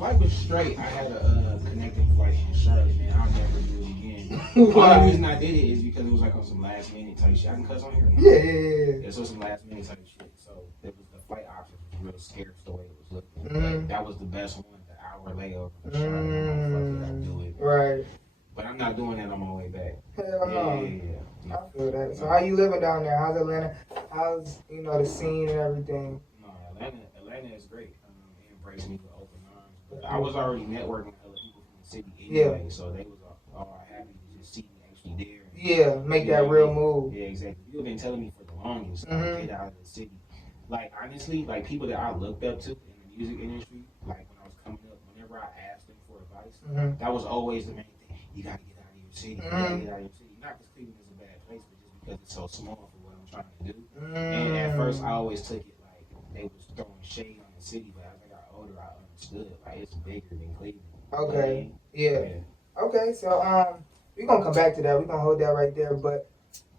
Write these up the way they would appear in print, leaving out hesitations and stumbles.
flight was straight. I had a connecting flight in Charlotte, man. I'll never do it again. The only reason I did it is because it was like on some last minute type shit. I can cuss on here. Yeah, so some last minute type shit. So it was the flight option was real scarce the way it was looking. But that was the best one. The hour layover for Charlotte. Fuck it, I'll do it. Right. But I'm not doing that on my way back. Hell no. Yeah. I feel that. So how you living down there? How's Atlanta? How's the scene and everything? No, Atlanta is great. It embraced me with open arms. But I was already networking with other people from the city anyway, so they was all happy to just see me actually there. Yeah, make that real move. Yeah, exactly. You've been telling me for the longest, get out of the city. Like honestly, like people that I looked up to in the music industry, like when I was coming up, whenever I asked them for advice, that was always the main thing. You gotta get out of your city. You gotta get out of your city. Not because Cleveland is a bad place, but just because it's so small for what I'm trying to do. And at first, I always took it like they was throwing shade on the city, but as I got older, I understood like it's bigger than Cleveland. Okay. Yeah. Okay. So we're gonna come back to that. We're gonna hold that right there. But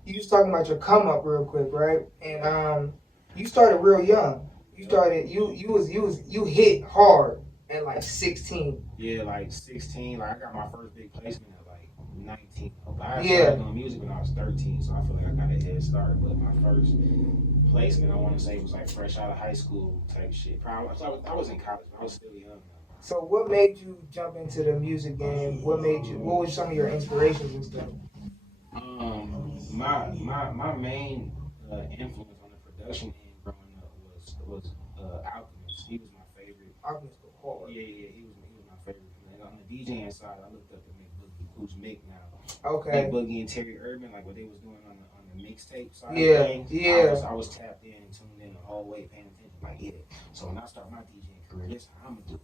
you was talking about your come up real quick, right? And you started real young. You started you hit hard at like 16. Yeah, like 16. Like I got my first big placement at like 19. I started doing music when I was 13, so I feel like I got a head start. But my first placement, I want to say, was like fresh out of high school type shit. Probably, I was in college, but I was still young. So what made you jump into the music game? What were some of your inspirations and stuff? My main influence on the production end growing up was Alchemist. He was my favorite. Alchemist was hard. Yeah, he was my favorite. And on the DJing side, I looked up to Mick Boogie, who's Mick now. Okay. Mick Boogie and Terry Urban, like what they was doing on the mixtape side. Yeah, of things, yeah. I was tapped in, tuned in the whole way, paying attention. Like So when I start my DJing career, this is how I'm gonna do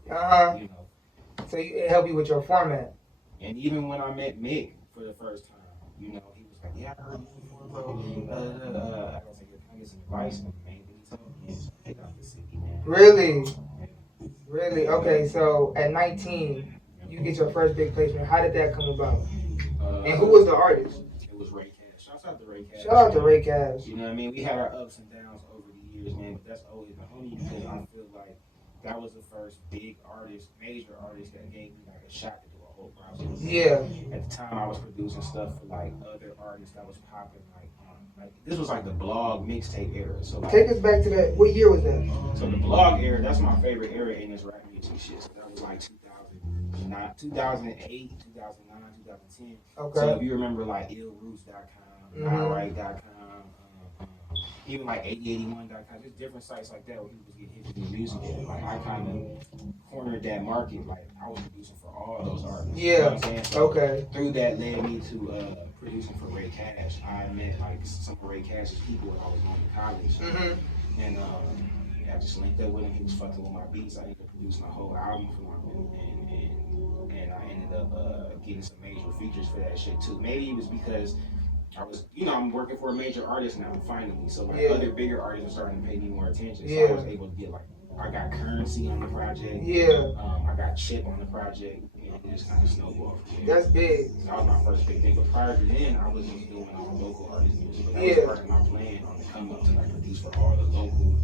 it. So it helped you with your format. And even when I met Mick for the first time, he was like, "Yeah, I heard you before, bro." I was like, "Can I get some advice?" And the main thing he told me is, "Get out the city, man." Really? Really? Okay. So at 19, you get your first big placement. How did that come about? And who was the artist? It was Ray Cash. Shout out to Ray Cash. Shout out to Ray Cash. You know what I mean? We had our ups and downs over the years, man. But that's always the homie because I feel like that was the first big artist, major artist that gave me like a shot to do a whole project. Yeah. At the time, I was producing stuff for like other artists that was popping, like this was like the blog mixtape era. So like, take us back to that. What year was that? So the blog era, that's my favorite era in this rap music shit. So that was like 2009, 2008, 2009, 2010. Okay. So if you remember like illroots.com, nowright.com, even like 8081.com, just different sites like that where people was getting hit with music. Like I kind of cornered that market. Like I was producing for all those artists. Yeah. You know what I'm saying? So okay. Through that led me to producing for Ray Cash. I met like some of Ray Cash's people when I was going to college, and I just linked up with him. He was fucking with my beats. I ended up producing a whole album for him, and I ended up getting some major features for that shit too. Maybe it was because I was, I'm working for a major artist now finally. So like other bigger artists are starting to pay me more attention. So I was able to get like, I got Currency on the project. I got Chip on the project. It just kind of snowballed. That's big. So that was my first big thing. But prior to then, I was just doing local artist music. But that was part of my plan on the come up to like produce for all the local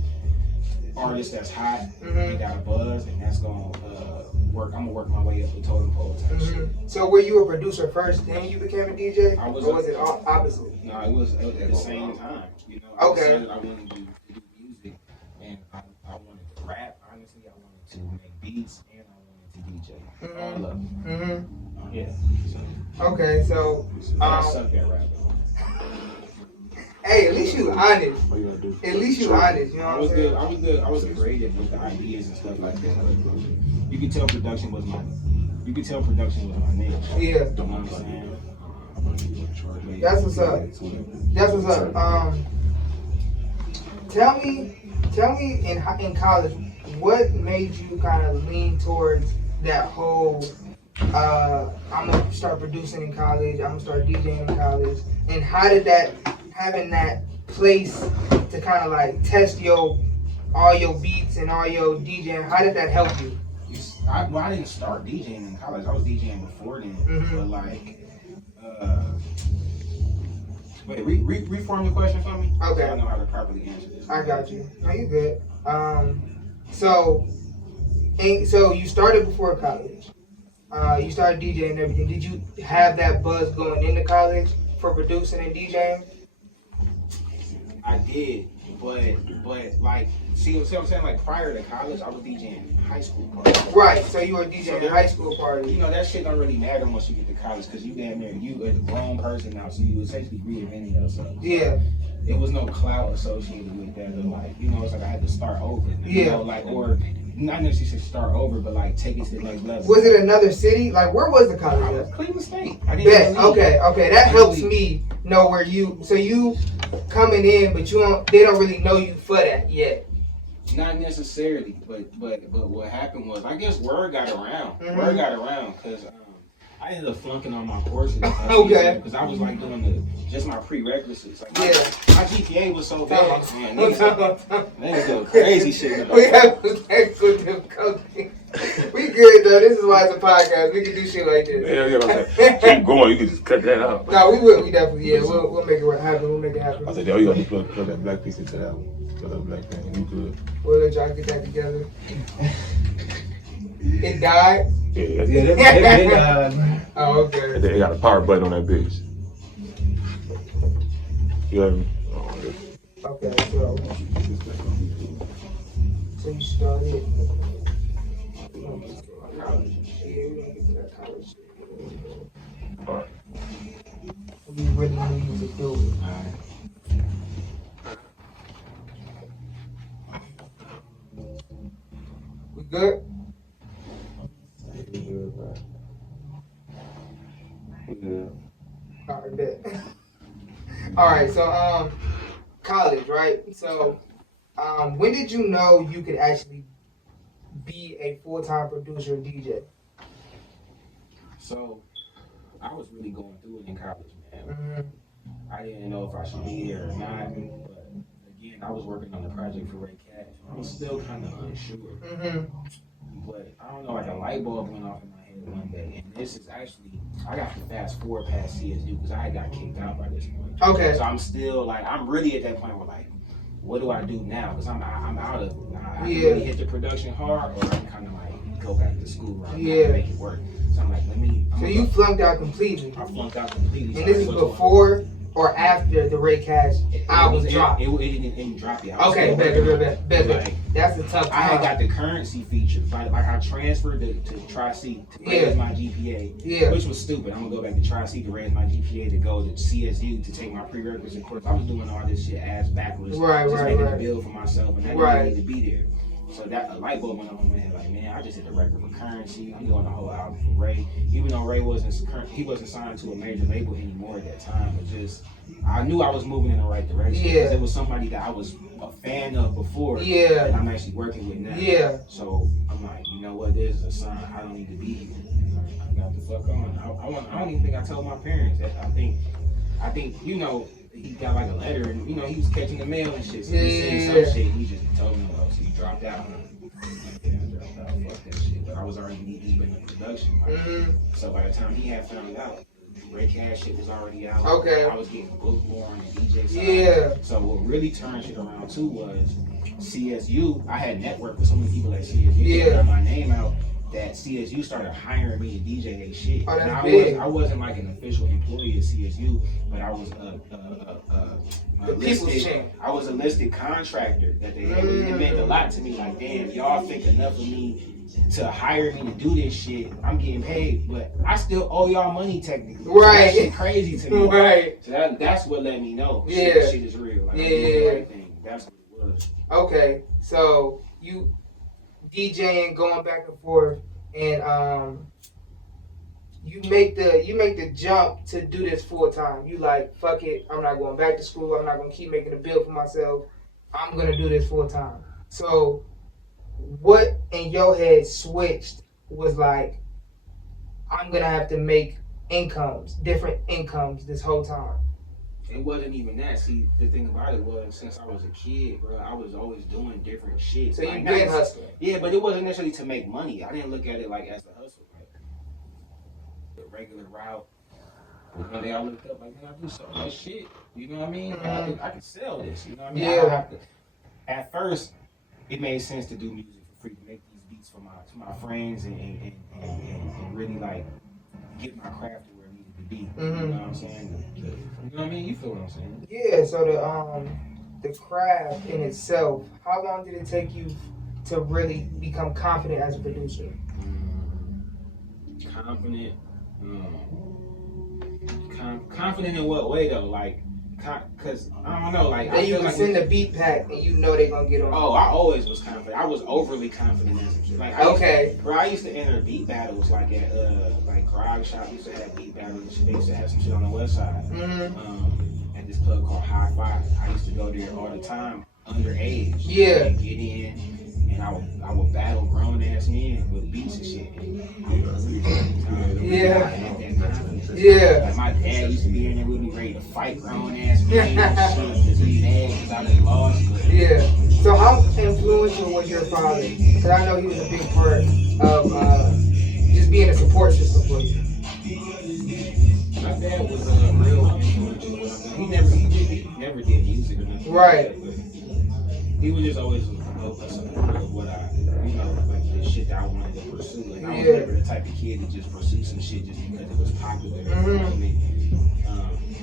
artists that's hot and got a buzz, and that's gonna work. I'm gonna work my way up the totem pole type shit. So were you a producer first, then you became a DJ? Or was it opposite? No, it was at the same time. I decided I wanted to do music, and I wanted to rap. Honestly, I wanted to make beats, and I wanted to DJ. All of them. Yeah. Okay, so I suck at rap. Hey, at least you honest. At least you honest. You know what I'm saying? I was great at with the ideas and stuff like that. You could tell production was my niche. Yeah. You know what I'm saying? That's what's up. Tell me in college, what made you kind of lean towards that whole I'm gonna start producing in college, I'm gonna start DJing in college, and how did that, having that place to kind of like test all your beats and all your DJing, how did that help you? I didn't start DJing in college. I was DJing before then, but like, wait, reform the question for me. Okay. So I know how to properly answer this. I got you. No, you good. So And so you started before college. You started DJing and everything. Did you have that buzz going into college for producing and DJing? I did, but like, see what I'm saying? Like prior to college, I was DJing high school parties. Right. So you were DJing high school parties. You know that shit don't really matter once you get to college because you damn near you a grown person now, so you essentially reinventing yourself. Yeah. It was no clout associated with that, but like it's like I had to start over. Yeah. You know, like or not necessarily start over, but like take it to the next level. Was it another city? Like where was the college? I was Cleveland State. I didn't Bet. really Okay. That helps me know where you. So you coming in, but they don't really know you for that yet. Not necessarily, but what happened was I guess word got around. Mm-hmm. Word got around because I ended up flunking on my courses. Okay. Because I was like doing just my prerequisites. Like my GPA was so bad. Man, niggas go crazy shit. We have technical difficulty. We good though. This is why it's a podcast. We can do shit like this. Yeah. Keep going. You can just cut that out. No, we will. We definitely. Yeah, we'll make it happen. We'll make it happen. I said, yo, you got to plug that black piece into that one. Plug that black thing. You good? We'll let y'all get that together. It died. Yeah, They died. Oh, okay. They got a power button on that bitch. You heard me? Okay, so you started. Alright. We really need to do it. We good? Yeah. Alright, bet. Alright, so college, right? So when did you know you could actually be a full-time producer and DJ? So I was really going through it in college, man. Mm-hmm. I didn't know if I should be here or not, but again, I was working on the project for Ray Cash. I was still kind of unsure. Mm-hmm. But I don't know, like a light bulb went off in my head one day, and this is actually, I got to fast forward past CSU because I got kicked out by this point. Okay. So I'm still like, I'm really at that point where like, what do I do now? Because I'm out of, I can really hit the production hard, or I can kind of like go back to school right now and make it work. So I'm like, So you flunked out completely. I flunked out completely. And this is before or after the Ray Cash album dropped? It didn't drop yet. Okay, bet. That's a tough time. I had got the currency feature. Like I transferred to Tri-C to raise my GPA, which was stupid. I'm going to go back to Tri-C to raise my GPA to go to CSU to take my prerequisite course. I was doing all this shit ass backwards. Just making a bill for myself, and I didn't need to be there. So that a light bulb went off in my head, like, man, I just hit the record for currency. I'm doing the whole album for Ray. Even though Ray wasn't signed to a major label anymore at that time, but just I knew I was moving in the right direction. Because it was somebody that I was a fan of before. And I'm actually working with now. So I'm like, you know what, this is a sign. I don't need to be here. I got the fuck on. I don't even think I told my parents that. I think, you know, he got like a letter and, you know, he was catching the mail and shit. So he said some shit and he just told me, oh, so you dropped out. I dropped out. Fuck that shit. But I was already knee deep in the production. Like, so by the time he had found out, Ray Cash shit was already out. I was getting booked more on the DJ side. So what really turned shit around too was CSU. I had networked with so many people at CSU. Got my name out. That CSU started hiring me to DJ their shit. I wasn't like an official employee at CSU, but I was a listed contractor that they had. It meant a lot to me. Like, damn, y'all think enough of me to hire me to do this shit. I'm getting paid, but I still owe y'all money technically. So that shit crazy to me. So that's what let me know. Shit is real. Like, I'm doing the right thing. That's what it was. Okay, so you DJing, going back and forth, and you make the jump to do this full time. You like, fuck it, I'm not going back to school. I'm not gonna keep making a bill for myself. I'm gonna do this full time. So, what in your head switched was like, I'm gonna have to make different incomes this whole time. It wasn't even that. See, the thing about it was, since I was a kid, bro, I was always doing different shit. So you been hustling? Yeah, but it wasn't necessarily to make money. I didn't look at it like as a hustle, like the regular route. One day I looked up like, man, I do so much shit. You know what I mean? I could sell this. You know what I mean? At first, it made sense to do music for free, to make these beats for my friends and really like get my craft to where it needed to be. You know what I'm saying? You know what I mean? You feel what I'm saying? Yeah. So the craft in itself, how long did it take you to really become confident as a producer? Confident. Confident in what way though? Like, cause I don't know. Like, Then you can send a beat pack and you know they gonna get on. Oh, I always was confident. I was overly confident as a kid. Like, I used to enter beat battles like at like Grog Shop used to have beat battles. They used to have some shit on the west side. At this club called High Five. I used to go there all the time, underage. Yeah. And get in. And I would battle grown ass men with beats and shit. Yeah. Like my dad used to be in there with me ready to fight grown ass men and shit because he mad because I done lost. Yeah. So how influential was your father? Because I know he was a big part of just being a support system for you. My dad was real influential. He never did music or nothing. Right. He was just always of what like the shit that I wanted to pursue. Like I was never the type of kid to just pursue some shit just because it was popular.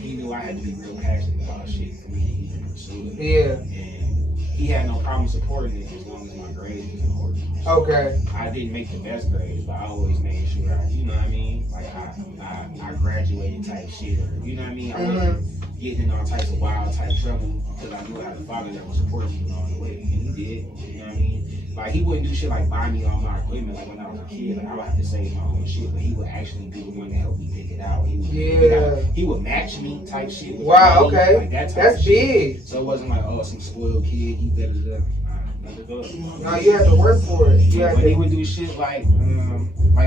He knew I had to be real passionate about shit for me to even pursue it. Yeah. And he had no problem supporting it as long as my grades was important. Okay. I didn't make the best grades, but I always made sure you know what I mean? Like I graduated type shit, or you know what I mean? I wasn't getting in all types of wild type trouble because I knew I had a father that would support me along the way, and he did. You know what I mean? Like he wouldn't do shit like buy me all my equipment like when I was a kid. Like I would have to save my own shit, but he would actually be the one to help me pick it out. He would match me type shit. Wow. Okay. Like that type That's of big. Shit. So it wasn't like some spoiled kid. He did it. No, you had to work for it. But he would do shit like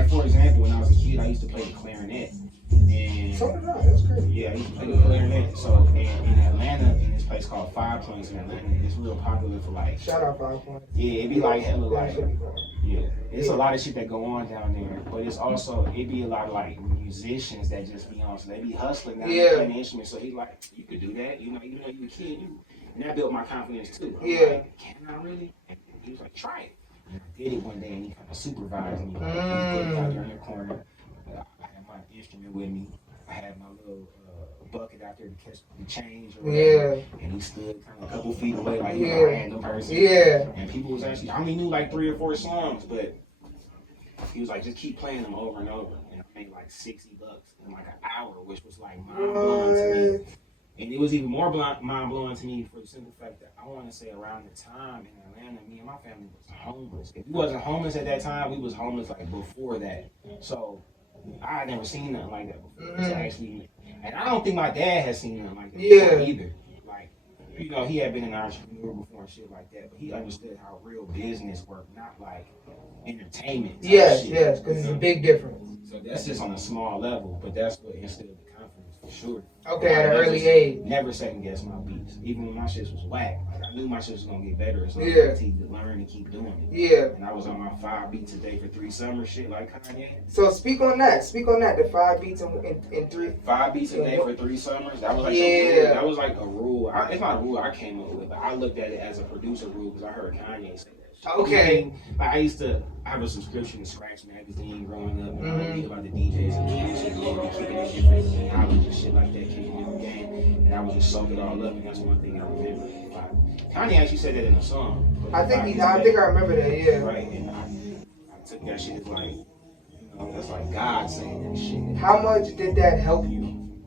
for example, when I was a kid, I used to play the clarinet. And so did I. That's crazy. Yeah, I used to play the clarinet. So in Atlanta, in this place called 5 Points in Atlanta, it's real popular for like. Shout out 5 Points. Yeah, it'd be like hella like. Yeah, it's a lot of shit that go on down there, but it's also it'd be a lot of like musicians that just be on, so they be hustling down there playing the instruments. So he like, you could do that, you know, you a kid, and that built my confidence too. I'm like, can I really? And he was like, try it. And I did it one day, and he kind of supervised me. Like, he put it out there in the corner. I had my instrument with me. I had my little bucket out there to catch the change or whatever. And he stood kind of a couple feet away like he was a random person. And people was actually, I only knew like 3 or 4 songs, but he was like, just keep playing them over and over. And I made like $60 in like an hour, which was like mind-blowing to me. And it was even more mind-blowing to me for the simple fact that I want to say around the time in Atlanta, me and my family was homeless. If we wasn't homeless at that time, we was homeless like before that. So I had never seen nothing like that before. Actually, and I don't think my dad had seen nothing like that before either. Like, you know, he had been an entrepreneur before and shit like that, but he understood how real business worked, not like entertainment. Yes, because it's a big difference. So that's just on a small level, but that's what instilled the confidence for sure. Okay, at an early age. Never second guess my beats, even when my shit was whack. Like I knew my shit was gonna get better, so I continued to learn and keep doing it. And I was on my 5 beats a day for 3 summers, shit like Kanye. So speak on that. The 5 beats in 3. 5 beats a day for 3 summers. That was like that was like a rule. It's not a rule I came up with, but I looked at it as a producer rule because I heard Kanye say that. Okay. Like I have a subscription to Scratch magazine growing up, and I read about the DJs and producers and they kicking in different knowledge and shit like that, kicking in the game, and I would just soak it all up, and that's one thing I remember. Kanye actually said that in a song. I think I remember that. Yeah. Right, and I took that shit as like, you know, that's like God saying that shit. How much did that help you?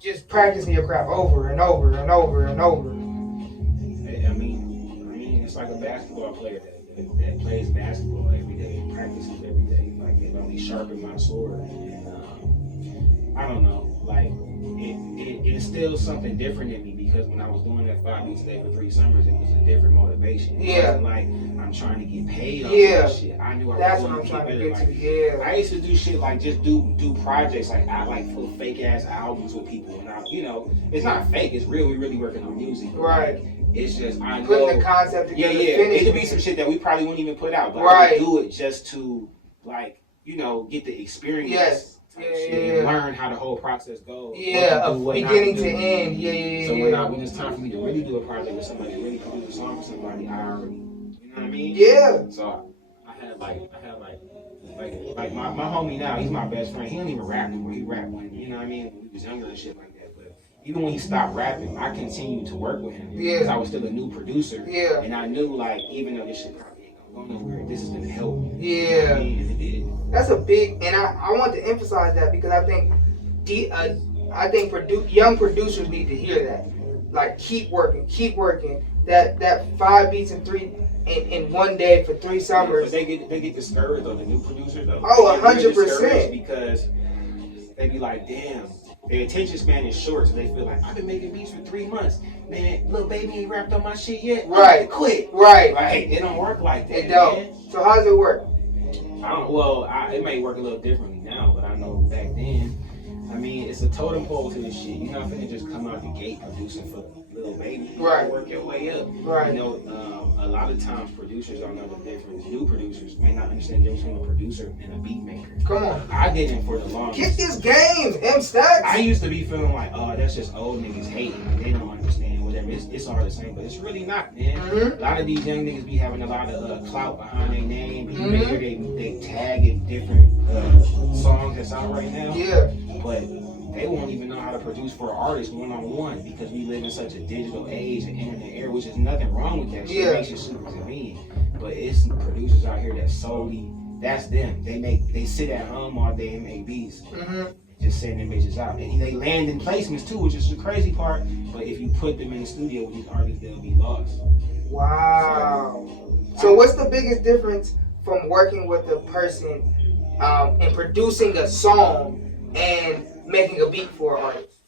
Just practicing your craft over and over and over and over. I mean, it's like a basketball player that plays basketball every day and practices every day. Like it only sharpened my sword. And I don't know, like it instills something different in me because when I was doing that 5 beats a day for 3 summers, it was a different motivation. It wasn't like I'm trying to get paid off that shit. I knew I was going to get better. Like, I used to do shit like just do projects like I like full fake ass albums with people, and it's not fake. It's real. We really working on music. Right. It's just I know putting the concept together. It could be some shit that we probably wouldn't even put out, but I would do it just to like get the experience. And learn how the whole process goes. Beginning to end. So when it's time for me to really do a project with somebody, really produce a song for somebody, I already, you know what I mean? Yeah. So I like my homie now, he's my best friend. He don't even rap anymore. He rapped when, you know what I mean, when he was younger and shit like that. But even when he stopped rapping, I continued to work with him because I was still a new producer. Yeah. And I knew, like, even though this shit probably ain't gonna go nowhere, this is gonna help. Yeah. You know what I mean? And it did. That's a big, and I want to emphasize that because I think young producers need to hear that. Like, keep working. That 5 beats in one day for 3 summers. But they get discouraged though, the new producers though. Oh, They get 100%. discouraged because they be like, damn, their attention span is short, so they feel like I've been making beats for 3 months. Man, little baby ain't rapped on my shit yet. Right. Quit. Right. Like, it don't work like that. It don't. Man. So how does it work? It may work a little differently now, but I know back then, I mean, it's a totem pole to this shit. You're not finna just come out the gate producing for little baby. You Right. gotta work your way up. Right. You know, a lot of times producers don't know the difference. New producers may not understand the difference between a producer and a beat maker. Come on. I didn't for the longest. Get this game, Mstacks. I used to be feeling like, oh, that's just old niggas hating. They don't understand whatever. It's all the same, but it's really not, man. Mm-hmm. A lot of these young niggas be having a lot of clout behind their name. You may Mm-hmm. hear they tag in different songs that's out right now. Yeah. But they won't even know how to produce for an artist one-on-one because we live in such a digital age and internet era, which is nothing wrong with that shit. Yeah. It makes it super convenient. But it's producers out here that solely, that's them. They sit at home all day and make beats. Mm-hmm. Just send them bitches out. And they land in placements too, which is the crazy part. But if you put them in the studio with these artists, they'll be lost. Wow. So what's the biggest difference from working with a person and producing a song and making a beat for an artist?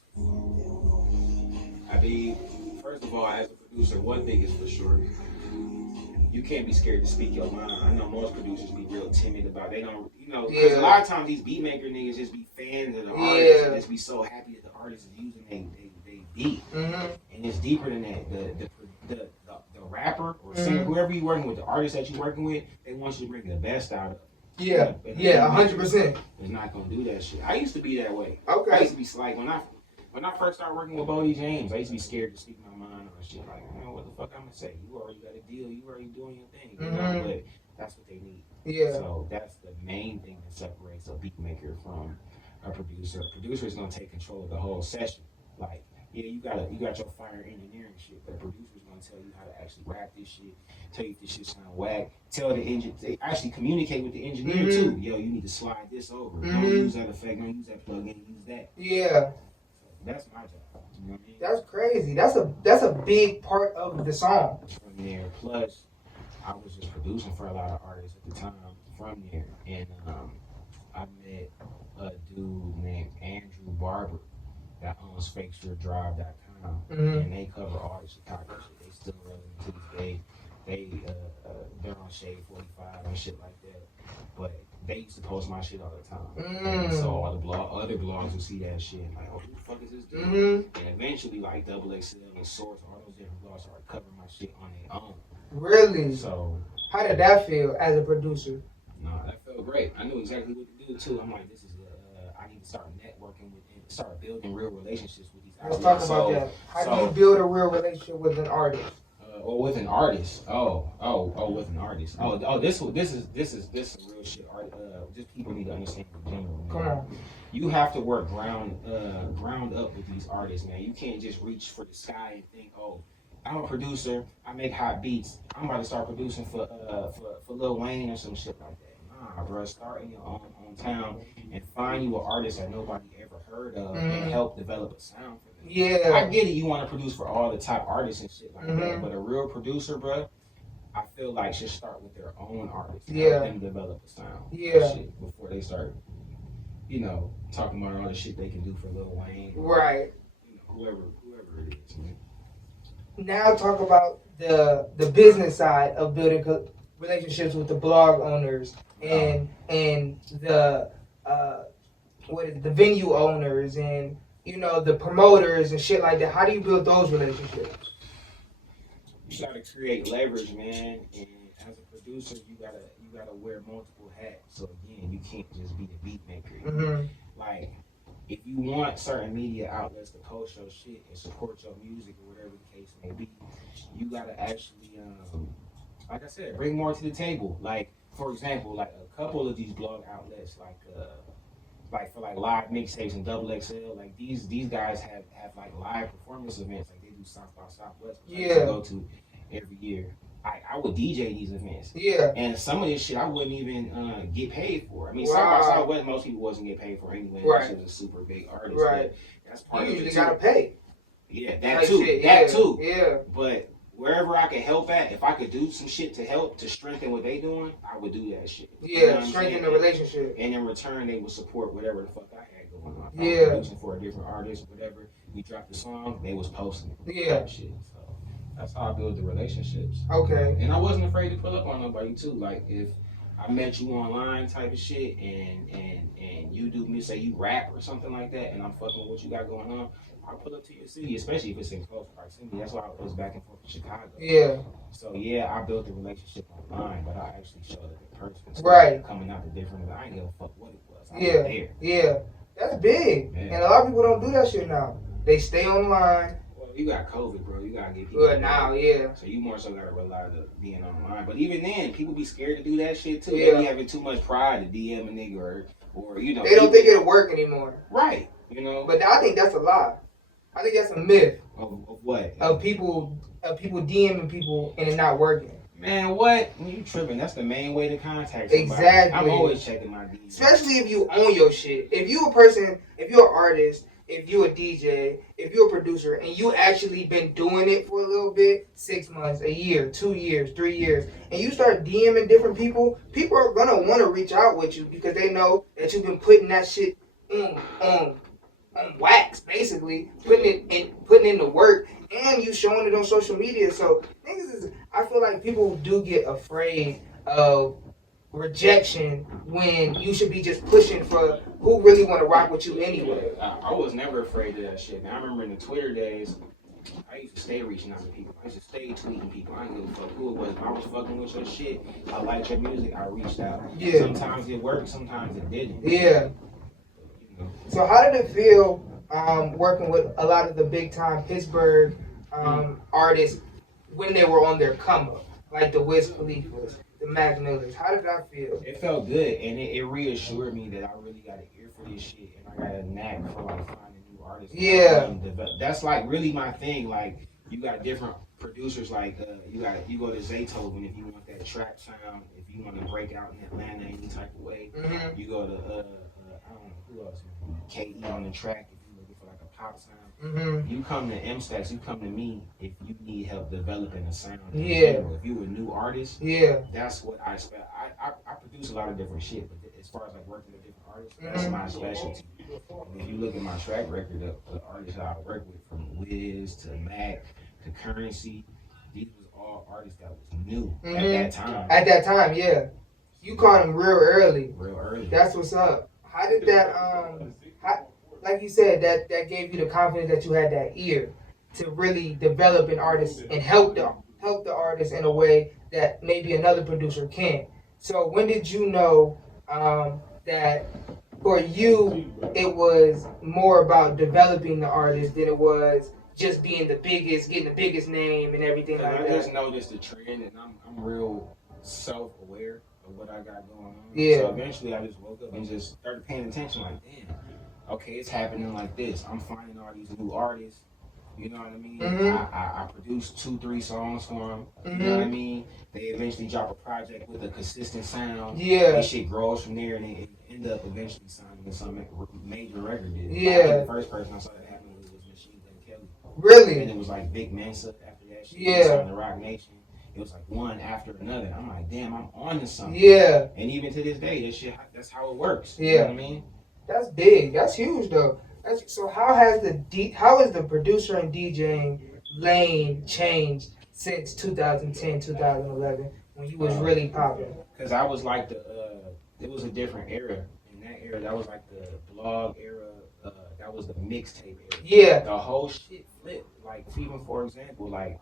I mean, first of all, as a producer, one thing is for sure. You can't be scared to speak your mind. I know most producers be real timid about it. They don't, you know, because a lot of times these beat maker niggas just be fans of the artist and just be so happy that the artist is using they beat. Mm-hmm. And it's deeper than that. The rapper or singer, whoever you're working with, the artist that you're working with, they want you to bring the best out of it. Yeah, 100%. It's not gonna do that shit. I used to be that way. Okay. I used to be like when I first started working with Bodie James, I used to be scared to speak my mind on shit. Like, man, what the fuck I'm gonna say? You already got a deal. You already doing your thing. You know? But that's what they need. Yeah. So that's the main thing that separates a beat maker from a producer. A producer is gonna take control of the whole session. Like, yeah, you got your fire engineering shit, but a producer's gonna tell you how to actually rap this shit, tell you if this shit sound whack, tell the engineer, they actually communicate with the engineer too. Yo, you need to slide this over. Don't use that effect, don't use that plugin, use that. Yeah. So that's my job. You know what I mean? That's crazy. That's a big part of the song. From there, plus I was just producing for a lot of artists at the time from there, and I met a dude named Andrew Barber that owns FakesYourDrive.com, and they cover all the Chicago shit. They still relevant to this day. They're on Shade 45 and shit like that. But they used to post my shit all the time. And so all the other blogs would see that shit and like, oh, who the fuck is this dude? And eventually, like Double XL and Source, all those different blogs started covering my shit on their own. Really? So how did that feel as a producer? No, that felt great. I knew exactly what to do too. I'm like, this is I need to start networking with and start building real relationships with these Let's artists. talk about that. How do you build a real relationship with an artist? Or with an artist. With an artist. This is real shit. Just people need to understand in general. Come on. You have to work ground up with these artists, man. You can't just reach for the sky and think, oh, I'm a producer. I make hot beats. I'm about to start producing for Lil Wayne or some shit like that. Nah, bro. Start in your own town and find you an artist that nobody ever heard of and help develop a sound for them. Yeah. I get it. You want to produce for all the top artists and shit like that, but a real producer, bro, I feel like should start with their own artists. Help them develop a sound. Shit before they start, talking about all the shit they can do for Lil Wayne. Right. Whoever it is, man. Now talk about the business side of building relationships with the blog owners and the the venue owners and the promoters and shit like that. How do you build those relationships? You gotta create leverage, man. And as a producer, you gotta wear multiple hats. So again, you can't just be a beat maker. Like, if you want certain media outlets to post your shit and support your music or whatever the case may be, you gotta actually, like I said, bring more to the table. Like, for example, like a couple of these blog outlets, like for like live mixtapes and double XL, like these guys have like live performance events, like they do South by Southwest, which I used to go to every year. I would DJ these events. Yeah. And some of this shit I wouldn't even get paid for. I mean, Wow. South by Southwest, most people wasn't get paid for anyway. Right. She was a super big artist. Right. That's part You of it. usually gotta pay. Yeah, that Like too. shit, That yeah, too. Yeah. But wherever I could help at, if I could do some shit to help to strengthen what they doing, I would do that shit. Yeah, You know what I'm strengthen saying? the relationship. And in return, they would support whatever the fuck I had going on. If I Yeah. was producing for a different artist, whatever. We dropped the song, they was posting it. Yeah. Shit. So that's how I build the relationships. Okay. And I wasn't afraid to pull up on nobody too. Like if I met you online type of shit and you do me say you rap or something like that and I'm fucking with what you got going on, I'll pull up to your city, especially if it's in close proximity. That's why I was back and forth to Chicago. Yeah. So yeah, I built the relationship online, but I actually showed it in person. So Right. Coming out the different, I ain't give a fuck what it was. I was Yeah. there. Yeah. That's big. Yeah. And a lot of people don't do that shit now. They stay online. Well, you got COVID, bro. You gotta get people. But now, yeah. So you more so gotta rely on being online. But even then, people be scared to do that shit too. Yeah. They be having too much pride to DM a nigga or you know. They don't think it'll work anymore. Right. You know. But I think that's a lie. I think that's a myth Of what? of people DMing people and it not working. Man, what? You tripping? That's the main way to contact somebody. Exactly. I'm always checking my DMs. Especially if you own your shit. If you a person, if you're an artist, if you're a DJ, if you're a producer, and you actually been doing it for a little bit, 6 months, a year, 2 years, 3 years, and you start DMing different people, people are gonna want to reach out with you because they know that you've been putting that shit on wax, basically, putting in the work, and you showing it on social media. So I feel like people do get afraid of rejection when you should be just pushing for who really want to rock with you anyway. I was never afraid of that shit, man. I remember in the Twitter days, I used to stay reaching out to people. I used to stay tweeting people. I didn't give a fuck who it was. If I was fucking with your shit, I liked your music, I reached out. Yeah. Sometimes it worked, sometimes it didn't. Yeah. You know. So how did it feel working with a lot of the big time Pittsburgh artists when they were on their come up, like the Wiz Khalifa's, the Mac Millers? How did that feel? It felt good, and it reassured me that I really got an ear for this shit, and I got a knack for like finding new artists. Yeah. That's like really my thing. Like you got different producers. Like you go to Zaytoven if you want that trap sound. If you want to break out in Atlanta any type of way, Mm-hmm. you go to I don't know who else. KE on the track if you're looking for like a pop sound. Mm-hmm. You come to Mstacks, you come to me if you need help developing a sound. Yeah. If you a new artist, Yeah. that's what I spend. I produce a lot of different shit, but as far as like working with different artists, that's Mhm. my specialty. And if you look at my track record, the artists that I work with, from Wiz to Mac to Currency, these was all artists that was new at that time. At that time, yeah. You caught them real early. Real early. That's what's up. How did that like you said, that gave you the confidence that you had that ear to really develop an artist and help the artist in a way that maybe another producer can't. So when did you know that for you it was more about developing the artist than it was just being the biggest, getting the biggest name and everything like I that? just noticed the trend, and I'm real self-aware of what I got going on. Yeah. So eventually I just woke up and just started paying attention, like, damn, okay, it's happening like this. I'm finding all these new artists. You know what I mean? Mhm. I produced 2-3 songs for them. You Mhm. know what I mean? They eventually drop a project with a consistent sound. Yeah. That shit grows from there, and they end up eventually signing to some major record deal. Yeah. I think the first person I saw that happen with was Machine Gun Kelly. And Really? it was like Big Mensa after that shit. Yeah. Signed to Rock Nation. It was like one after another. I'm like, damn, I'm on to something. Yeah. And even to this day, that's how it works. You Yeah. know what I mean? That's big. That's huge, though. So how has how is the producer and DJing lane changed since 2010, 2011 when you was really popping? Because I was like it was a different era. In that era, that was like the blog era. That was the mixtape era. Yeah. The whole shit flipped. Like, even for example, like,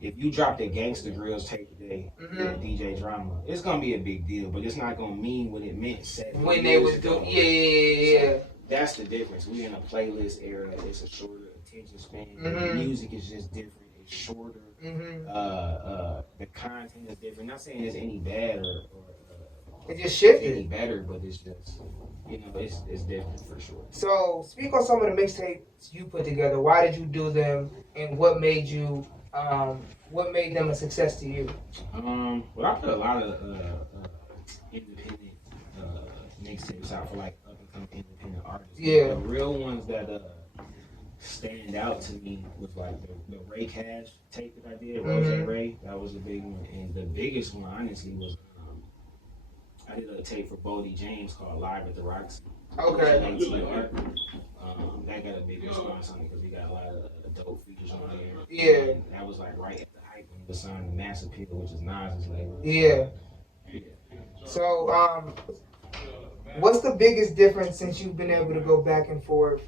if you drop the Gangsta Grills tape today, Mhm. DJ Drama, it's gonna be a big deal, but it's not gonna mean what it meant When they was doing, yeah. So that's the difference. We in a playlist era. It's a shorter attention span. Mhm. Music is just different. It's shorter. Mhm. The content is different. Not saying it's any bad or It just any shifted. better, but it's just it's different for sure. So speak on some of the mixtapes you put together. Why did you do them, and what made them a success to you? Well, I put a lot of independent mixtapes out for like up and coming independent artists. Yeah. The real ones that stand out to me was like the Ray Cash tape that I did, Rose Ray. That was a big one, and the biggest one honestly was I did a tape for Bodie James called Live at the Roxy. Okay. ATL. That got a big response on it because we got a lot of dope features on there. Yeah. And that was like right at the height when he was signed to Mass Appeal, which is Nas's label. Yeah. So what's the biggest difference since you've been able to go back and forth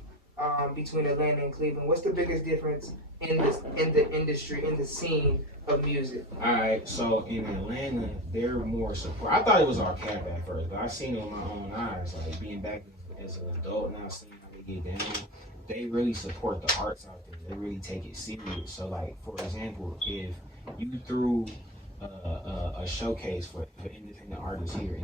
between Atlanta and Cleveland? What's the biggest difference in the industry, in the scene of music? Alright, so in Atlanta, they're more support. I thought it was all cap at first, but I seen it with my own eyes. Like being back as an adult now, seeing how they get down, they really support the arts out there. They really take it serious. So, like for example, if you threw a showcase for independent artists here,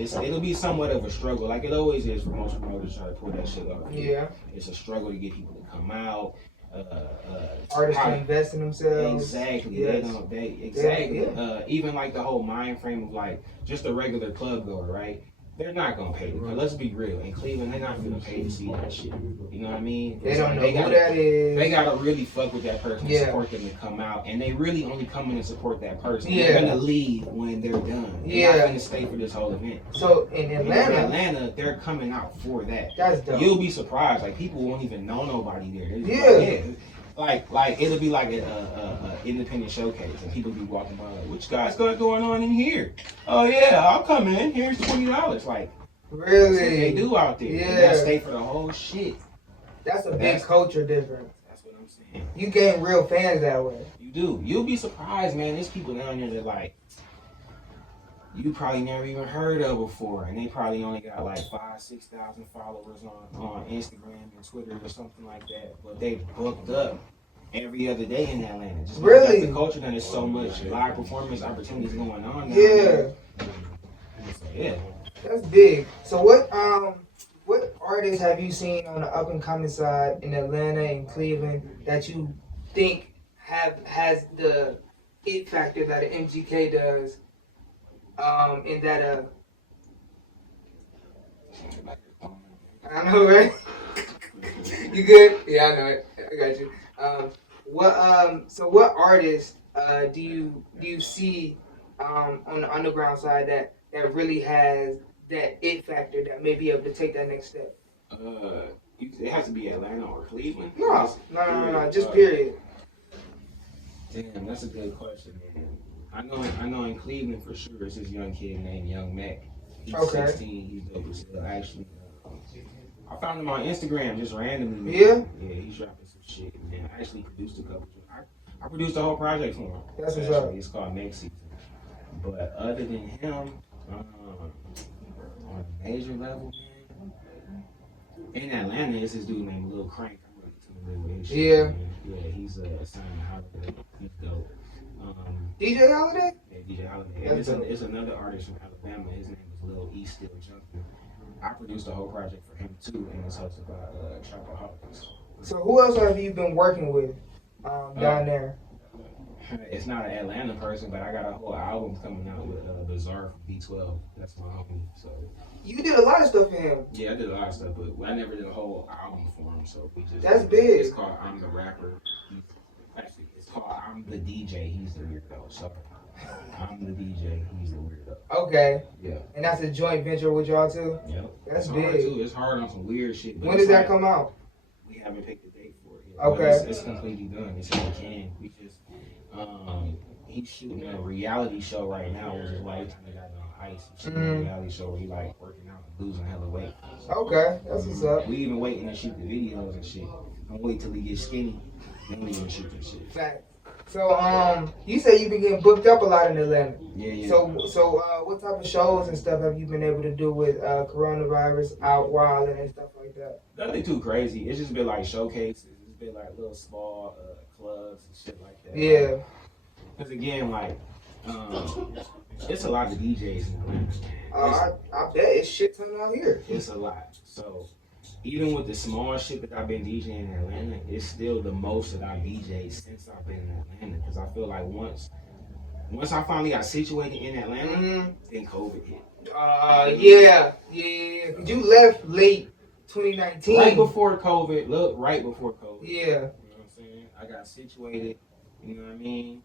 it'll be somewhat of a struggle, like it always is for most promoters trying to pull that shit off. Yeah. It's a struggle to get people to come out. Artists to invest in themselves. Exactly. Yes. Exactly. Yeah. Even like the whole mind frame of like just a regular club goer, right? They're not gonna pay. Let's be real. In Cleveland, they're not gonna pay to see that shit. You know what I mean? They don't know who that is. They gotta really fuck with that person, Yeah. support them to come out, and they really only come in and support that person. Yeah. They're gonna leave when they're done. They're Yeah. not gonna stay for this whole event. So in Atlanta, They're coming out for that. that's dope. You'll be surprised. Like people won't even know nobody there. They're just Yeah. Like it'll be like a independent showcase, and people be walking by like, "What you guys got going on in here?" "Oh yeah, I'll come in. Here's $20." Like really, that's what they do out there. Yeah. They gotta stay for the whole shit. That's a big culture difference. That's what I'm saying. You gain real fans that way. You do. You'll be surprised, man. There's people down there that like you probably never even heard of before, and they probably only got like 5,000-6,000 followers on Instagram and Twitter or something like that. But they booked up every other day in Atlanta. Just because Really? that's the culture, and there's so much live performance opportunities going on now. Yeah. So, yeah. That's big. So what artists have you seen on the up and coming side in Atlanta and Cleveland that you think has the it factor that an MGK does? In that I know, right? You good? Yeah, I know it. I got you. So what artists do you see on the underground side that really has that it factor that may be able to take that next step? It has to be Atlanta or Cleveland. No. Just period. Damn, that's a good question, man. I know in Cleveland for sure. It's this young kid named Young Mac. He's 16. He's dope as hell. Actually, I found him on Instagram just randomly. Man. Yeah. Yeah, he's dropping some shit, man. I actually produced a couple. I produced the whole project for him. That's what's up. It's called Next Season. But other than him, on a major level, man, in Atlanta, it's this dude named Lil Crank. I'm really tuned in with his shit. Yeah. Man. Yeah, he's signed to Holiday. He's dope. DJ Holiday? Yeah, DJ Holiday. And it's another artist from Alabama. His name is Lil E Still Jumping. I produced the whole project for him too, and it's hosted by Trapaholics. So who else have you been working with down there? It's not an Atlanta person, but I got a whole album coming out with Bizarre from B12. That's my homie. So You did a lot of stuff for him. yeah, I did a lot of stuff, but I never did a whole album for him. So we just That's big. It's called I'm the Rapper. Actually, it's called I'm the DJ. He's the weirdo. So I'm the DJ. He's the weirdo. Okay. Yeah. And that's a joint venture with y'all too? Yep. That's it's hard big. too. It's hard on some weird shit. But When does that come out? We haven't picked a date for it yet. Okay. But it's completely done. It's in the can. We just he's shooting a reality show right now with his wife. He got on ice. He's shooting a reality show where he like working out and losing hella weight. Okay, that's what's up. We even waiting to shoot the videos and shit. Don't wait till he gets skinny. Then we gonna shoot this shit. Fact. So you say you've been getting booked up a lot in Atlanta. Yeah. So what type of shows and stuff have you been able to do with coronavirus out wild and stuff like that? Nothing too crazy. It's just been like showcases. It's been like little small clubs and shit like that. Yeah. Because again, like It's a lot of DJs in Atlanta. I bet it's shit ton out here. It's a lot. So even with the small shit that I've been DJing in Atlanta, it's still the most that I've DJed since I've been in Atlanta. Because I feel like once I finally got situated in Atlanta, then COVID hit. Yeah. Cause you left late 2019. Right before COVID. Look, right before COVID. Yeah. You know what I'm saying? I got situated. You know what I mean?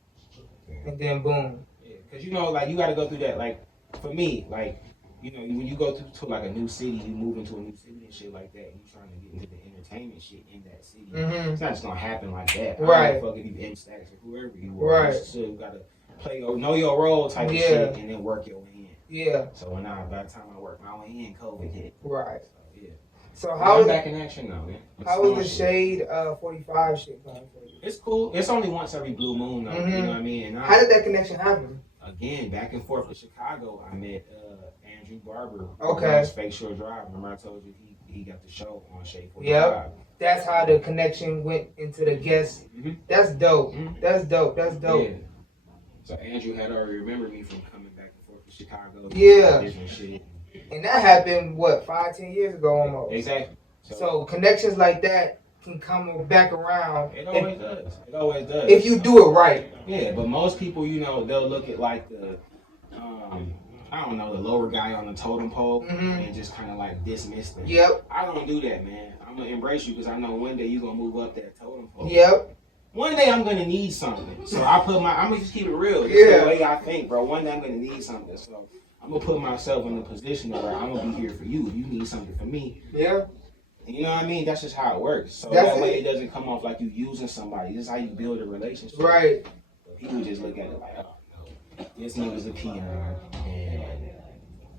And then boom. Yeah. Cause you know, like you got to go through that. Like for me, like you know, when you go to like a new city, you move into a new city and shit like that, and you trying to get into the entertainment shit in that city. It's not just gonna happen like that. Right. I don't fuck if you Instax or whoever you are. Right. You gotta play or know your role type of shit and then work your way in. Yeah. So by the time I work my way in, COVID hit. Right. So, yeah. So how I'm back in action now, man. How was the Shade 45 shit going for you? It's cool. It's only once every blue moon, though. You know what I mean? And how did that connection happen? Again, back and forth to Chicago, I met Andrew Barber. Okay. Fake Shore Drive. Remember I told you he got the show on Shade 45. Yep. That's how the connection went into the guest. That's dope. That's dope. Yeah. So Andrew had already remembered me from coming back and forth to Chicago. Yeah. Different shit. And that happened, 5-10 years ago almost. Exactly. So connections like that can come back around. It always does. It always does. If you do it right. Yeah, but most people, you know, they'll look at like the, I don't know, the lower guy on the totem pole and just kind of like dismiss them. Yep. I don't do that, man. I'm going to embrace you because I know one day you're going to move up that totem pole. Yep. One day I'm going to need something. So I'm going to just keep it real. That's the way I think, bro. One day I'm going to need something. So I'm going to put myself in a position where I'm going to be here for you. If you need something from me. Yeah. You know what I mean? That's just how it works. So that way it doesn't come off like you using somebody. This is how you build a relationship. Right. But people just look at it like, oh, no. This nigga's a peon and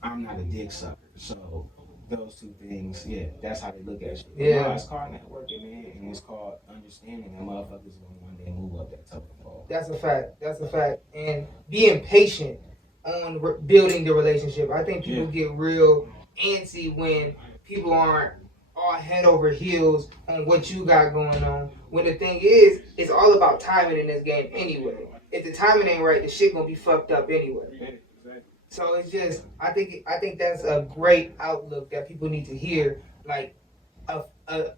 I'm not a dick sucker. So those two things, that's how they look at you. Yeah. No, it's called networking, man. And it's called understanding that motherfuckers going to one day move up that totem pole. That's a fact. And being patient on building the relationship. I think people get real antsy when people aren't all head over heels on what you got going on. When the thing is, it's all about timing in this game anyway. If the timing ain't right, the shit gonna be fucked up anyway. Yeah, exactly. So it's just, I think that's a great outlook that people need to hear. Like a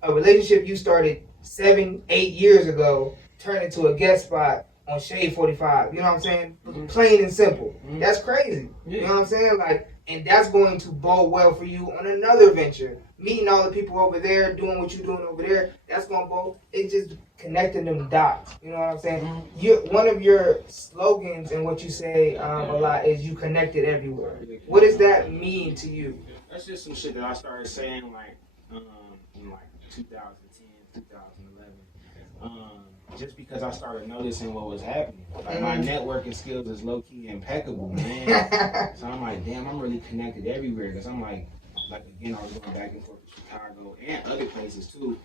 relationship you started 7-8 years ago turned into a guest spot on Shade 45. You know what I'm saying? Plain and simple. That's crazy. You know what I'm saying? Like, and that's going to bode well for you on another venture. Meeting all the people over there, doing what you're doing over there, that's going to bode. It's just connecting them dots. You know what I'm saying? One of your slogans and what you say a lot is you connected everywhere. What does that mean to you? That's just some shit that I started saying like in like 2010, 2011. Just because I started noticing what was happening. Like my networking skills is low key impeccable, man. So I'm like, damn, I'm really connected everywhere. Cause I'm like again, I was going back and forth to Chicago and other places too.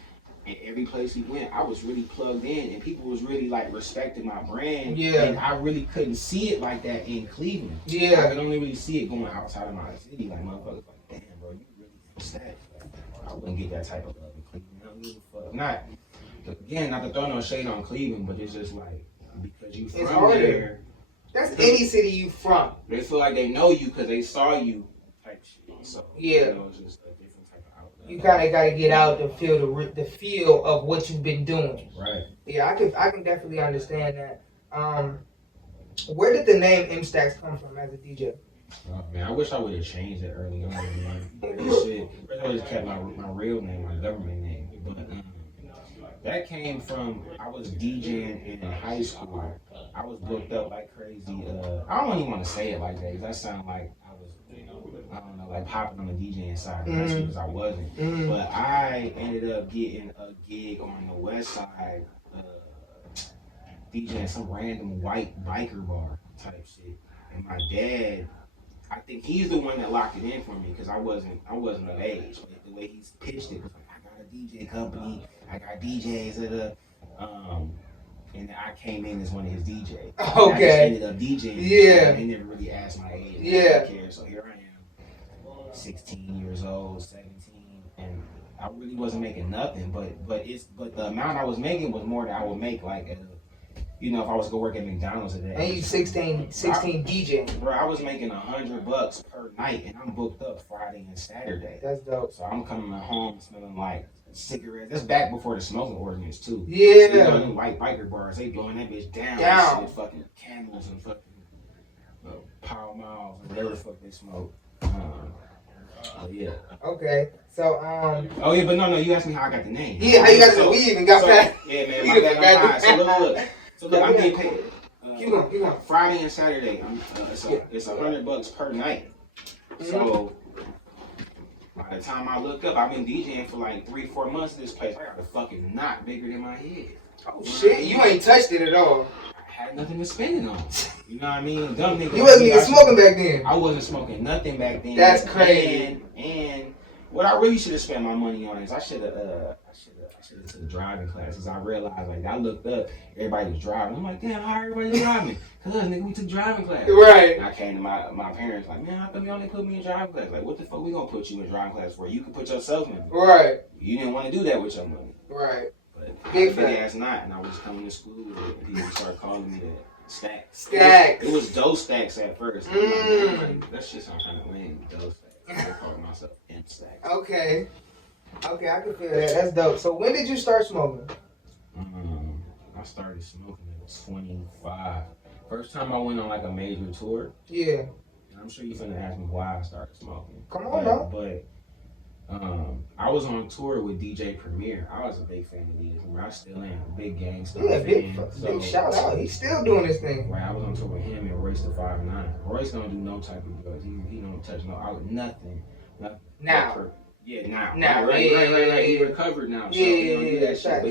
And every place we went, I was really plugged in, and people was really like respecting my brand. Yeah. And I really couldn't see it like that in Cleveland. Yeah. I could only really see it going outside of my city. Like motherfuckers, like, damn, bro, you really Mstacks. I wouldn't get that type of love in Cleveland. I don't give a fuck. Not to throw no shade on Cleveland, but it's just like because you from there. That's any city you from. They feel like they know you because they saw you type shit. So you know, it's just a different type of outlet. You kind of got to get out to feel the feel of what you've been doing. Right. Yeah, I can definitely understand that. Where did the name Mstacks come from as a DJ? Oh, man, I wish I would have changed it early on. Man. This shit, I always kept my real name, my government name. But that came from, I was DJing in high school. I was booked up like crazy. I don't even want to say it like that because that sounds like I was, I don't know, like popping on the DJing side of high school because I wasn't. But I ended up getting a gig on the west side, DJing some random white biker bar type shit. And my dad, I think he's the one that locked it in for me because I wasn't of age. But the way he's pitched it was like, I got a DJ company, I got DJs, and I came in as one of his DJs. Okay. I just ended up DJing. Yeah. They never really asked my age. Yeah. I didn't care. So here I am, 16 years old, 17, and I really wasn't making nothing. But the amount I was making was more than I would make like at a you know, if I was gonna work at McDonald's today. And you 16 DJing. Bro, I was making $100 per night, and I'm booked up Friday and Saturday. That's dope. So I'm coming home smelling like cigarettes. That's back before the smoking ordinance too. Yeah. So, you know, them white biker bars, they blowing that bitch down. Shit, fucking candles and fucking Pall Malls and whatever the fuck they smoke. Yeah. Okay. So Oh yeah, but no, you asked me how I got the name. Yeah, how you got the? We even got that. Yeah, man. My bad. I'm high. So look, I'm getting paid. Keep going. Friday and Saturday. It's $100 per night. So by the time I look up, I've been DJing for like 3-4 months. This place, I got a fucking knot bigger than my head. Oh shit, you ain't touched it at all. I had nothing to spend it on. You know what I mean? Dumb nigga. You wasn't even smoking back then. I wasn't smoking nothing back then. That's crazy. And what I really should have spent my money on is I should have took driving classes. I realized, like, I looked up, everybody was driving. I'm like, damn, how everybody driving? Cause nigga, we took driving classes. Right. And I came to my parents like, man, how come y'all didn't put me in driving class? Like, what the fuck we gonna put you in driving class for? You can put yourself in. Right. You didn't want to do that with your money. Right. But big ass not, and I was coming to school and people started calling me that. Stacks. Stacks. It was Doe Stacks at first. Like, that shit sounds kind of lame. Doe Stacks. I called myself Instax. Okay, I can feel that. That's dope. So when did you start smoking? I started smoking at 25. First time I went on like a major tour. Yeah. And I'm sure you're finna ask me why I started smoking. Come on, bro. But I was on tour with DJ Premier. I was a big fan of DJ Premier. I still am a big gangster. Yeah, big shout out. He's still doing this thing. Right, I was on tour with him and Royce the 5'9". Royce don't do no type of drugs. He don't touch nothing. Now. Yeah, now. Now. Right. He recovered now. So he don't do that shit.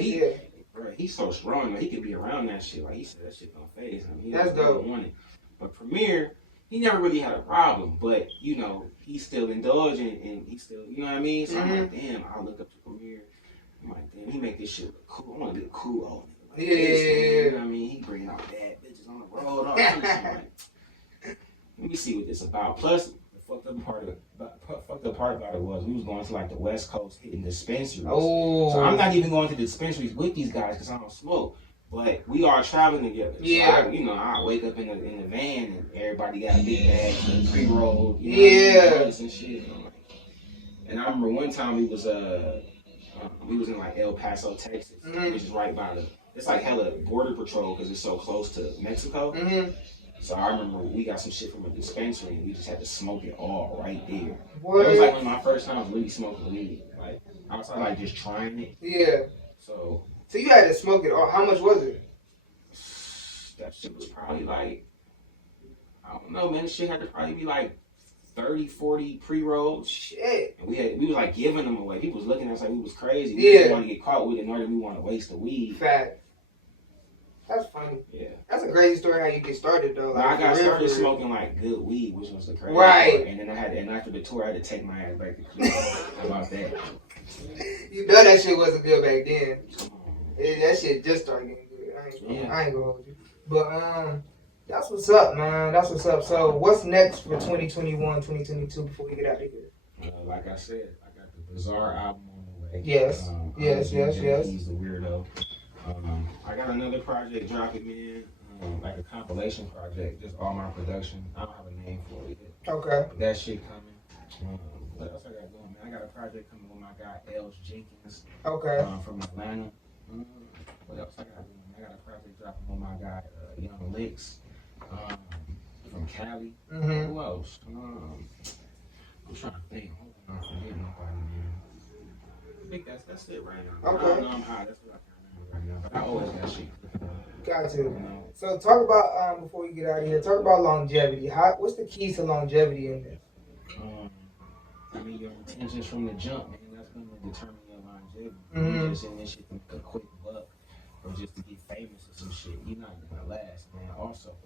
But But he's so strong. Like, he could be around that shit. Like, he said that shit don't phase him. That's dope. But Premier, he never really had a problem. But, you know, he's still indulgent and he's still, you know what I mean? So I'm like, damn, I'll look up to Premier. I'm like, damn, he make this shit look cool. I want to be a cool old nigga. Like this, you know what I mean? He bringing out bad bitches on the road. All that shit. Like, let me see what this about. Plus, the fucked up part about it was we was going to like the West Coast hitting dispensaries. Oh. So I'm not even going to the dispensaries with these guys because I don't smoke. But we are traveling together. Yeah. So I wake up in the van and everybody got a big bag and pre-rolled. And shit. And I remember one time we was in like El Paso, Texas, which is right by it's like hella border patrol because it's so close to Mexico. So I remember we got some shit from a dispensary and we just had to smoke it all right there. What? It was like one of my first times really smoking weed. Like I was like just trying it. Yeah. So you had to smoke it all. How much was it? That shit was probably like, I don't know, man. This shit had to probably be like 30, 40 pre-rolls. Shit. And we was like giving them away. People was looking at us like we was crazy. We Yeah. didn't want to get caught with it, nor did we want to waste the weed. Fact. That's funny. Yeah. That's a crazy story how you get started though. Like, I got started smoking like good weed, which was the crazy right. part. And then and after the tour, I had to take my ass back to Cuba. How about that? You know that shit wasn't good back then. That shit just started getting good. I ain't gonna hold you. But that's what's up, man. That's what's up. So what's next for 2021, 2022 before we get out of here? Like I said, I got the Bizarre album on the way. Yes. Yes. He's the weirdo. I got another project dropping in, like a compilation project, just all my production. I don't have a name for it yet. Okay. But that shit coming. What else I got going, man? I got a project coming with my guy, Els Jenkins. Okay. From Atlanta. What else I got going? I got a project dropping with my guy, Young Licks, from Cali. Who else? I'm trying to think. I'm not forgetting nobody, man. I think that's it right now. Okay. I don't know I'm high. That's what I can remember right now. But I always got shit. Got you. So talk about before we get out of here. Talk about longevity. What's the keys to longevity in this? I mean, your intentions from the jump, man. That's going to determine your longevity. You're just in this shit to make a quick buck or just to get famous or some shit. You're not gonna last, man. Also,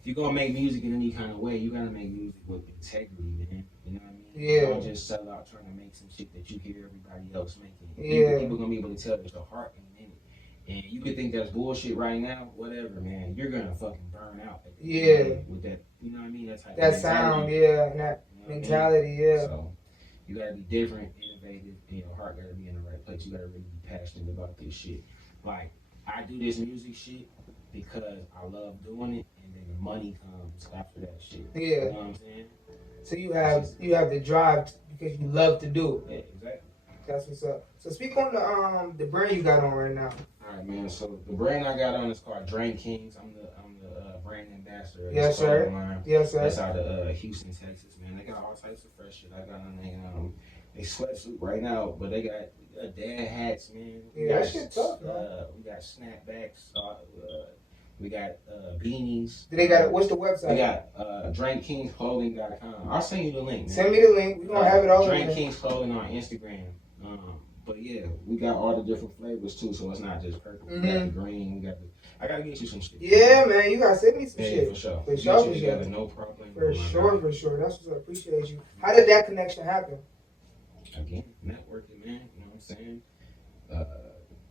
if you're gonna make music in any kind of way, you gotta make music with integrity, man. You know what I mean? Yeah. Don't just sell out trying to make some shit that you hear everybody else making. Yeah. People gonna be able to tell that your heart ain't in it. And you could think that's bullshit right now, whatever, man. You're gonna fucking burn out. With that, you know what I mean? That's how that sound, and that mentality, yeah. So you gotta be different, innovative, and your heart gotta be in the right place. You gotta really be passionate about this shit. Like, I do this music shit because I love doing it, and then the money comes after that shit. Yeah. You know what I'm saying? So you have the drive because you love to do it. Yeah, exactly. That's what's up. So speak on the brand you got on right now. All right, man. So the brand I got on is called Drink Kings. I'm the brand ambassador. Yes, sir. Line. Yes, sir. That's out of Houston, Texas, man. They got all types of fresh shit. I got on they sweatsuit right now, but they got dad hats, man. Yeah, that shit tough, man. We got snapbacks. We got beanies. Do they got what's the website? We got drinkkingsclothing.com. I'll send you the link, man. Send me the link. We're gonna have it all. Drink Kings Clothing on Instagram. But yeah, we got all the different flavors too, so it's not just purple. We got the green. I gotta get you some shit. Yeah, man, you gotta send me some shit. For sure. For sure. No problem. For sure. That's what I appreciate you. How did that connection happen? Again, networking, man. You know what I'm saying?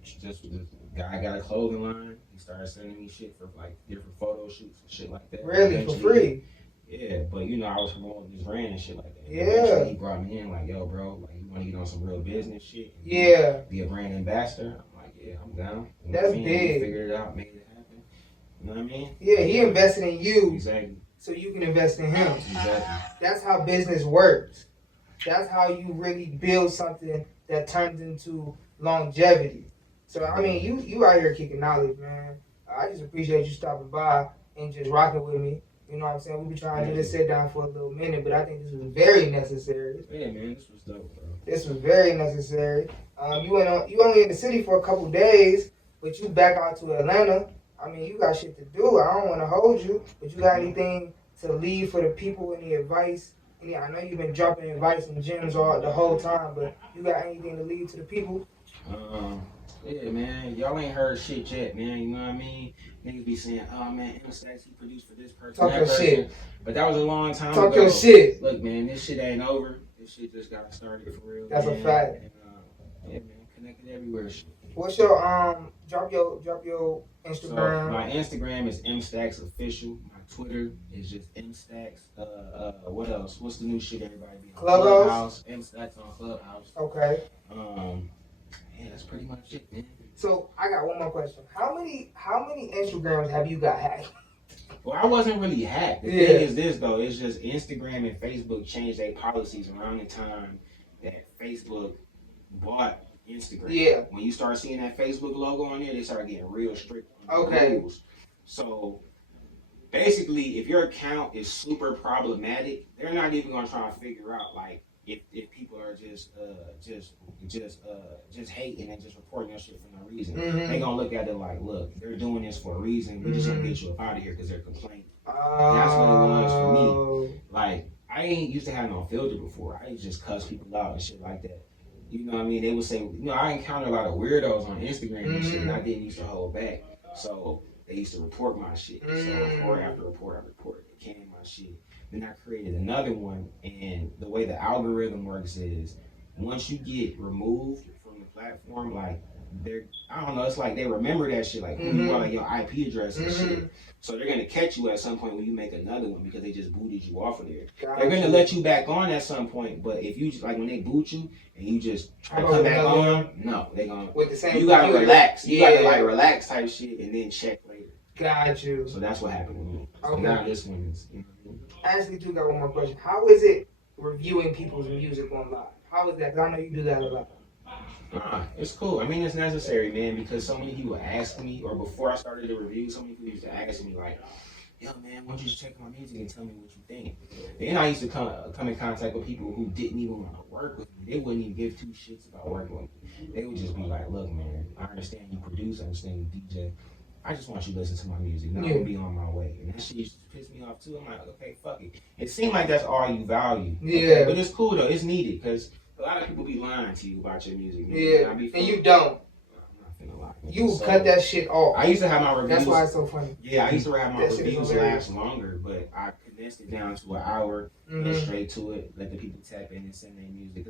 Just this guy got a clothing line. He started sending me shit for like different photo shoots and shit like that. Really, eventually, for free? Yeah, but I was promoting his brand and shit like that. Yeah. Eventually, he brought me in like, yo, bro, like you want to get on some real business shit? Yeah. Be a brand ambassador? I'm like, yeah, I'm down. You know That's what I mean? big. Figured it out, made it happen. You know what I mean? Yeah, he invested in you. Exactly. So you can invest in him. Exactly. That's how business works. That's how you really build something that turns into longevity. So I mean, you out here kicking knowledge, man. I just appreciate you stopping by and just rocking with me. You know what I'm saying? We've been trying to just sit down for a little minute, but I think this was very necessary. Yeah, man, this was dope, bro. This was very necessary. You only in the city for a couple days, but you back out to Atlanta. I mean, you got shit to do. I don't want to hold you, but you got anything to leave for the people? Any advice? I know you've been dropping advice and gems the whole time, but you got anything to leave to the people? Yeah, man. Y'all ain't heard shit yet, man. You know what I mean? Niggas be saying, oh, man, Instax, he produced for this person, Talk that your person. shit. But that was a long time ago. Talk your shit. Look, man, this shit ain't over. This shit just got started for real. That's man. a fact. And, yeah, man, connected everywhere. What's your drop your Instagram? So my Instagram is Mstacks official. My Twitter is just Mstacks. What else? What's the new shit everybody be on? Clubhouse. Mstacks on Clubhouse. Okay. Yeah, that's pretty much it, man. So I got one more question. How many Instagrams have you got hacked? Well, I wasn't really hacked. The thing is this though, it's just Instagram and Facebook changed their policies around the time that Facebook bought Instagram. Yeah. When you start seeing that Facebook logo on there, they start getting real strict on the rules. So basically, if your account is super problematic, they're not even gonna try to figure out like if people are just hating and just reporting your shit for no reason. Mm-hmm. They gonna look at it like, look, they're doing this for a reason. We just gonna get you up out of here because they're complaining. That's what it was for me. Like, I ain't used to have no filter before. I used to just cuss people out and shit like that. You know what I mean? They would say, I encountered a lot of weirdos on Instagram and shit, and I didn't used to hold back. So they used to report my shit. So report after report after report, they canned my shit. Then I created another one, and the way the algorithm works is once you get removed from the platform, like I don't know, it's like they remember that shit, like who you are, like your IP address and shit. So they're gonna catch you at some point when you make another one because they just booted you off of there. They're gonna let you back on at some point, but if you just like when they boot you and you just try to come back on, no, they gonna with the same. You gotta relax. You gotta like relax type shit and then check later. Got you. So that's what happened to me. So Okay. now this one is. I actually do got one more question. How is it reviewing people's music online? How is that? Because I know you do that a lot. It's cool. I mean, it's necessary, man, because so many people ask me, or before I started the review, so many people used to ask me, like, yo, man, why don't you just check my music and tell me what you think? Then I used to come in contact with people who didn't even want to work with me. They wouldn't even give two shits about working with me. They would just be like, look, man, I understand you produce, I understand you DJ. I just want you to listen to my music. Now I'm gonna be on my way. And that shit used to piss me off too. I'm like, okay, fuck it. It seemed like that's all you value. Yeah. Okay? But it's cool though. It's needed because a lot of people be lying to you about your music. Man. Yeah. And you don't. I'm not finna lie. You cut that shit off. I used to have my reviews. That's why it's so funny. Yeah, I used to have my That reviews last longer, but I condensed it down to an hour, get straight to it, let the people tap in and send their music.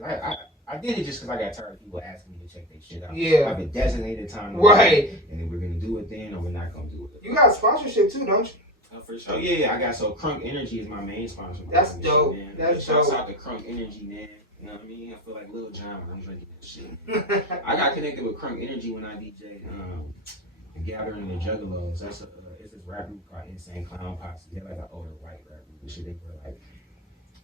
I did it just because I got tired of people asking me to check their shit out. Yeah. I've been designated time. Right. And then we're going to do it then or we're not going to do it. You got sponsorship too, don't you? For sure. Yeah, I got Crunk Energy is my main sponsor. That's dope. Shit, man. That's Shouts dope. out to Crunk Energy, man. You know what I mean? I feel like Lil Jon when I'm drinking that shit. I got connected with Crunk Energy when I DJ Gathering the Juggalos. That's it's this rap group called Insane Clown Posse. They're like an older white rap group and shit. They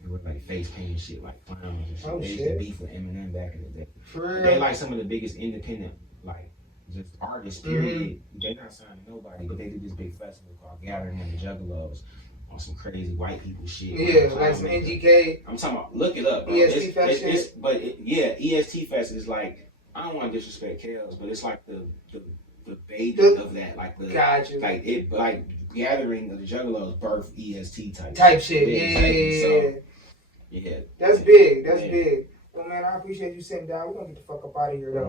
were like face painting shit like clowns and shit. Oh, they used to beef with Eminem back in the day. For real. They like some of the biggest independent like just artists. Period. They not signing nobody, but they do this big festival called Gathering of the Juggalos on some crazy white people shit. Yeah, like some NGK. I'm talking about. Look it up, bro. EST Fest shit. EST Fest is like, I don't want to disrespect Kels, but it's like the baby of that, like the Gathering of the Juggalos birth EST type shit. Yeah. That's big. That's big. Well, man, I appreciate you sitting down. We're gonna get the fuck up out of here though.